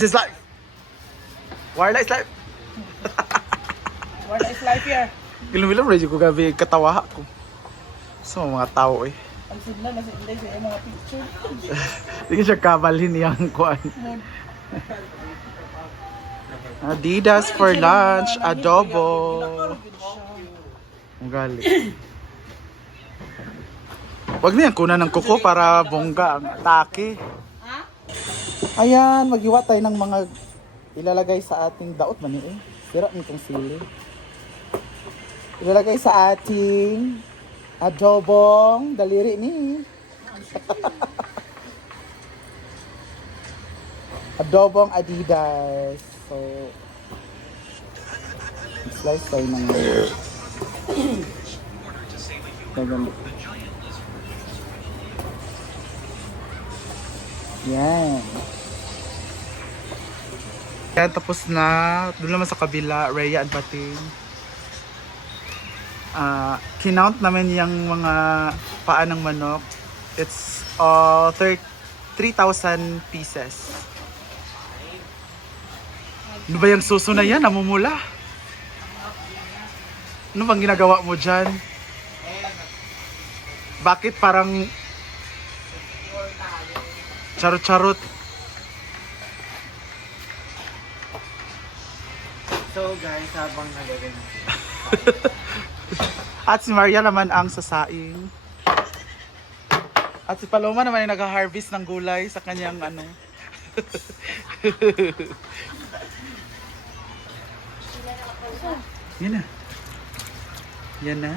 This is life. Warla is life. Warla is life here. Ilum-ilum rin ko gabi katawa ko. Sa mga tao eh. Ang signal na signal sa mga picture. Hindi siya kabalhin niyang kuan. Adidas for lunch, adobo. Ang gali. Wag niyan kunan ng kuko para bongga ang atake. Ayan, maghiwa tayo ng mga ilalagay sa ating daot man eh. Sira nitong sili. Ilalagay sa ating adobong daliri ni. Adobong Adidas. So, slice tayo ng ganyan. Yan. Yan, tapos na. Doon naman sa kabila, Rhea and Pating. Kinount namin yung mga paa ng manok. It's 3,000 pieces. Ano ba yung suso na yan? Namumula. Ano bang ginagawa mo dyan? Bakit parang charot-charot? So guys, habang nagagawin At si Maria naman ang sasaing. At si Paloma naman yung nag-harvest ng gulay sa kanyang ano. Yan na. Yan na.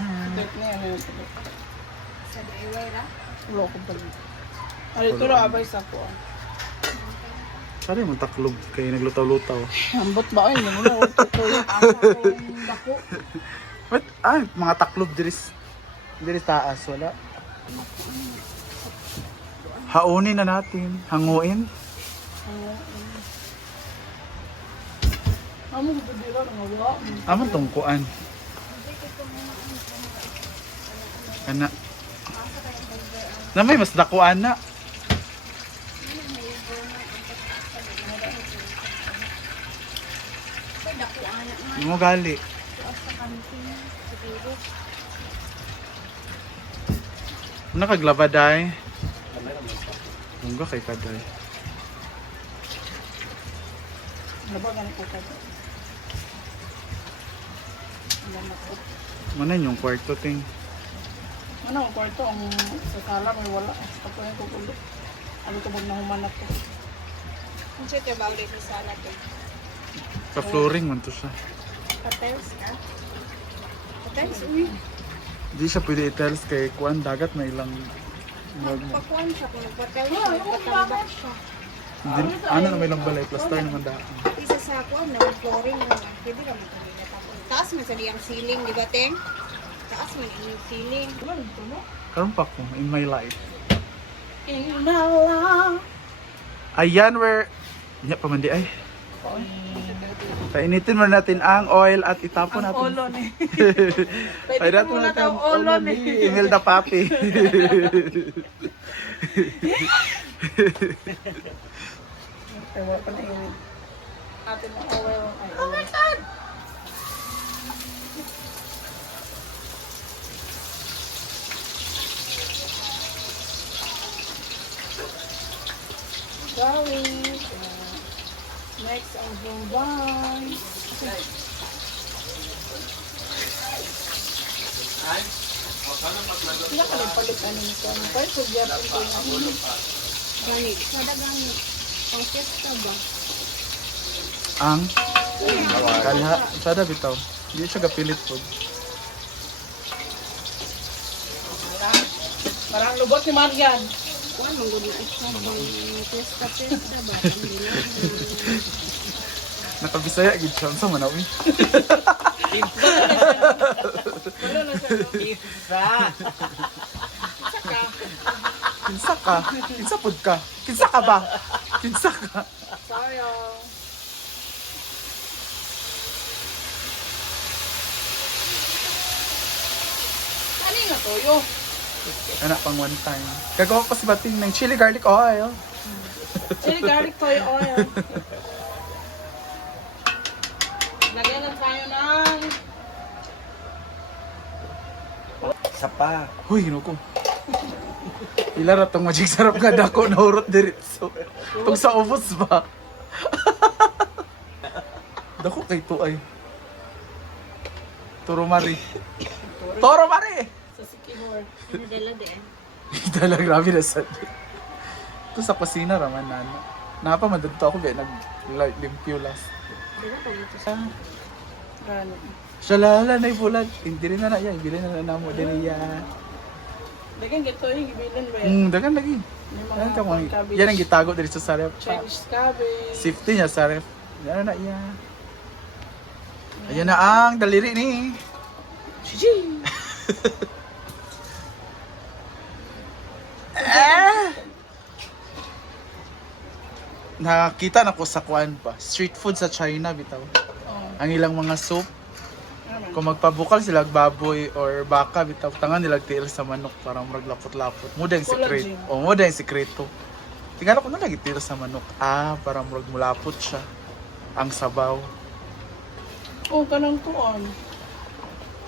Sa daiway ra? Ulo ko pa. Ano ito ro abay sa ko. Sari mo taklob kayo naglutaw-lutaw. Ambot ba ay mo na tutuyo ang dako. What? Mga taklob diri taas wala. Haunin na natin, hanguin. Amo ko dira nga wa. Amon tungkuan. Ana. Namay mas dakuan na. Hindi mo gali. Ano kaglaba day? Mungga kay kaday. Nabagan ko ka. Mana yung kwarto ting? Ano ang kwarto ang sa sala may wala. Pagkuhan ko kulo. Ano ko na humanap ko. Ang siya ba ulit sa sala to? Sa flooring man to siya. Patels ka? Patels, uy. Di siya pwede i-tells kay kuan dagat na ilang Pagkuhan siya kung nagpatels siya, nagpatambak siya. ano na may ilang balay plaster naman daan. Isa sa kuan na flooring mo. Pwede ka mo kanina tapos. Taas man sa diyang ceiling, di ba, Teng? Taas man yung ceiling. Karon pa ko in my life. Inala. Ayan where nya pamandi ay. Painitin mo natin ang oil at itapon Ang natin. olon eh. Pwede ko muna tawag olon eh. Imelda Papi. Ewan pa na yun. Atin ang oil. Oh my God! Going. Next ang Bombay. Sila ka nagpalit ano nito. Pero sugyat ang ko yung ano. Ganit. Madagang pang fiesta ba? Ang kalha sada bitaw. Di siya gapilit po. Parang lubot ni Marian. Kuan mong gud isa bang fiesta ba? Nakabisaya gid siya sa manawi. Wala na siya. Kinsa ka? Kinsa pud ka? Kinsa ka ba? Kinsa ka? Sayang. Ano yung toyo? Anak pang one time. Gagawa pa si Bating ng chili garlic oil. Chili garlic toyo oil. Isa pa. Huy, ko. Ila ra tong magic sarap nga dako na urot diretso. Tong sa ubos ba? Dako kay to ay. Toro Mari. Toro Mari! Sa Sikihor. Pinadala din. Dala grabe na sad. Ito sa kusina raman nana. Napa madadto ako ba limpyo last. Diba pa dito Ah, Gano. Shalala na ibulag. Hindi rin na yan. Ibili na namo din iya. Dagan gito yung gibilan ba yan? Dagan lagi. May Yan ka mo. cabbage. Yan ang gitago diri sa ref. Chinese cabbage. Safety niya sa ref. Yan na iya. Ayan na ang daliri ni. Chichi! Nakita na ko sa kuan pa. Street food sa China bitaw. Oh. Ang ilang mga soup. Naman. Kung magpabukal sila baboy or baka bitaw, tangan nila tiil sa manok para murag lapot-lapot. Muda yung sekreto. Collagen. O muda yung sekreto. Tingnan ko na lagi tiil sa manok. Para murag mulapot siya. Ang sabaw. Oh, kanang tuon.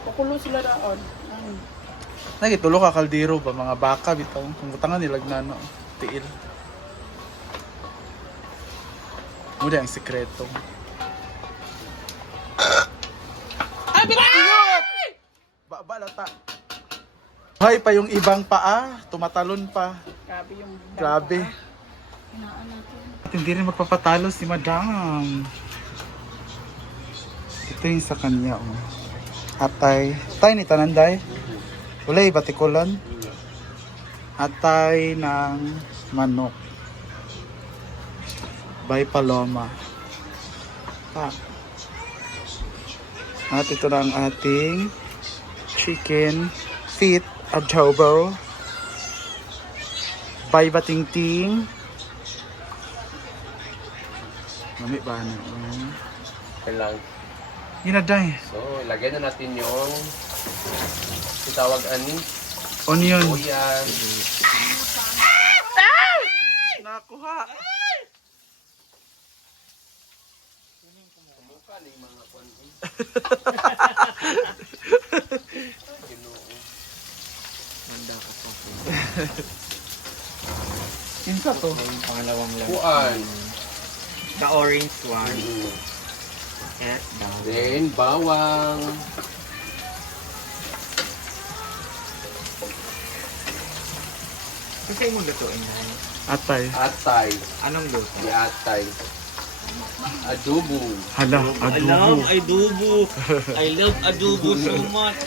Pakulo sila raon. Lagi tulo ka kaldero ba mga baka bitaw. Kung tangan nila gnano tiil. Muda yung sekreto. Ay, binayot! Ba lata. Hay pa yung ibang paa, tumatalon pa. Grabe yung... Grabe. Hinaan natin. At hindi rin magpapatalo si Madam. Ito yung sa kanya. Oh. Atay. Atay ni Tananday. Ulay, batikulan. Atay ng manok. By Paloma. At ito na ang ating chicken feet adobo. By Batingting. Mami ba na? Kailang. Ginaday. So, ilagay na natin yung itawag ani Onion. yan. Nakuha. Bukan yung mga kwan. Ginoo. Manda ka pa. Kinsa to? Yung pangalawang lang. Kuan. The orange one. Mm. At down. Then, bawang. Kasi mong lutuin na. Atay. Atay. Anong luto? Di atay. Adobo. Hala, adobo. adobo. I love adobo so much.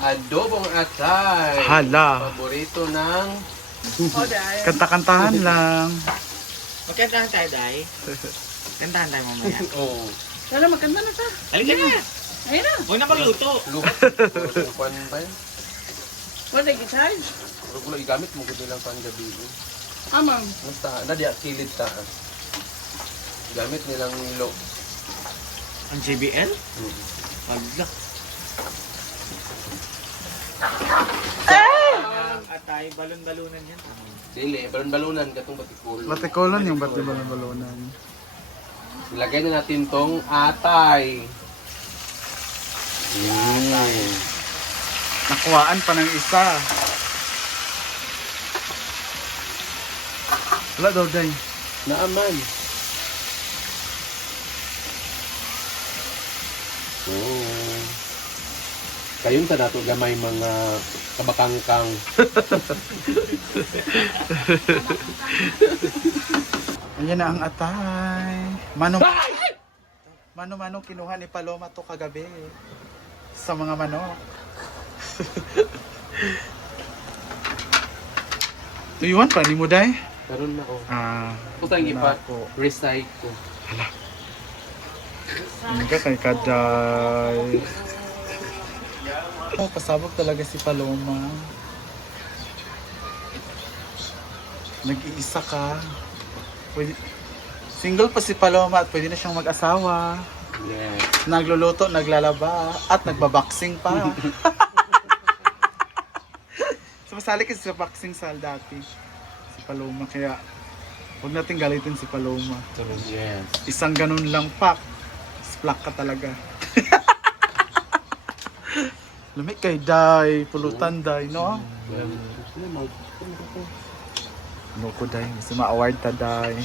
Adobong atay. Hala. Paborito ng Oh, dahil. Kanta-kantahan lang. Magkantahan tayo, Day. Kantahan tayo mamaya. oh, Sana maganda na ta. Halika na. Ayun na. Huwag na magluto. luhat. Kwan pa yan. Wala gi-charge. Pero kung igamit mo gud lang pang gabi. Amang. Basta na di kilid ta. Gamit nilang nilo. Ang JBL? Mm. Pagla. Atay, balon-balunan yan. Dili, balon-balunan katong batikul. Batikulan yung batibalon-balonan. Ilagay na natin tong atay. Nakuhaan pa ng isa. Wala daw, Day. Naaman. Oh. Kayong sa nato gamay mga kabakangkang. Ayan na ang atay. Mano-mano kinuha ni Paloma to kagabi. Sa mga manok. Tuyuan pa ni mo, Day? Karon na ko. Putang ipa. Recycle. Hindi ka kay Kaday. Oh, pasabog talaga si Paloma. Nag-iisa ka. Pwede, single pa si Paloma at pwede na siyang mag-asawa. Yes. Nagluluto, naglalaba, at nagbaboxing pa. Sumasali kasi sa boxing sal dati. Si Paloma, kaya huwag natin galitin si Paloma. Yes. Isang ganun lang pak. Splak ka talaga. Lumi kay day, pulutan day, no? Ano ko day, gusto ma-award ta day.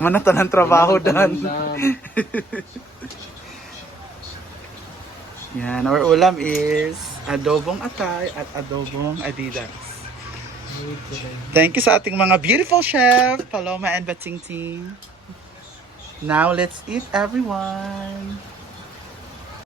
Manatan ang trabaho dan. Yan, our ulam is adobong atay at adobong adidas. Thank you sa ating mga beautiful chef, Paloma and Bating Team. Now let's eat, everyone.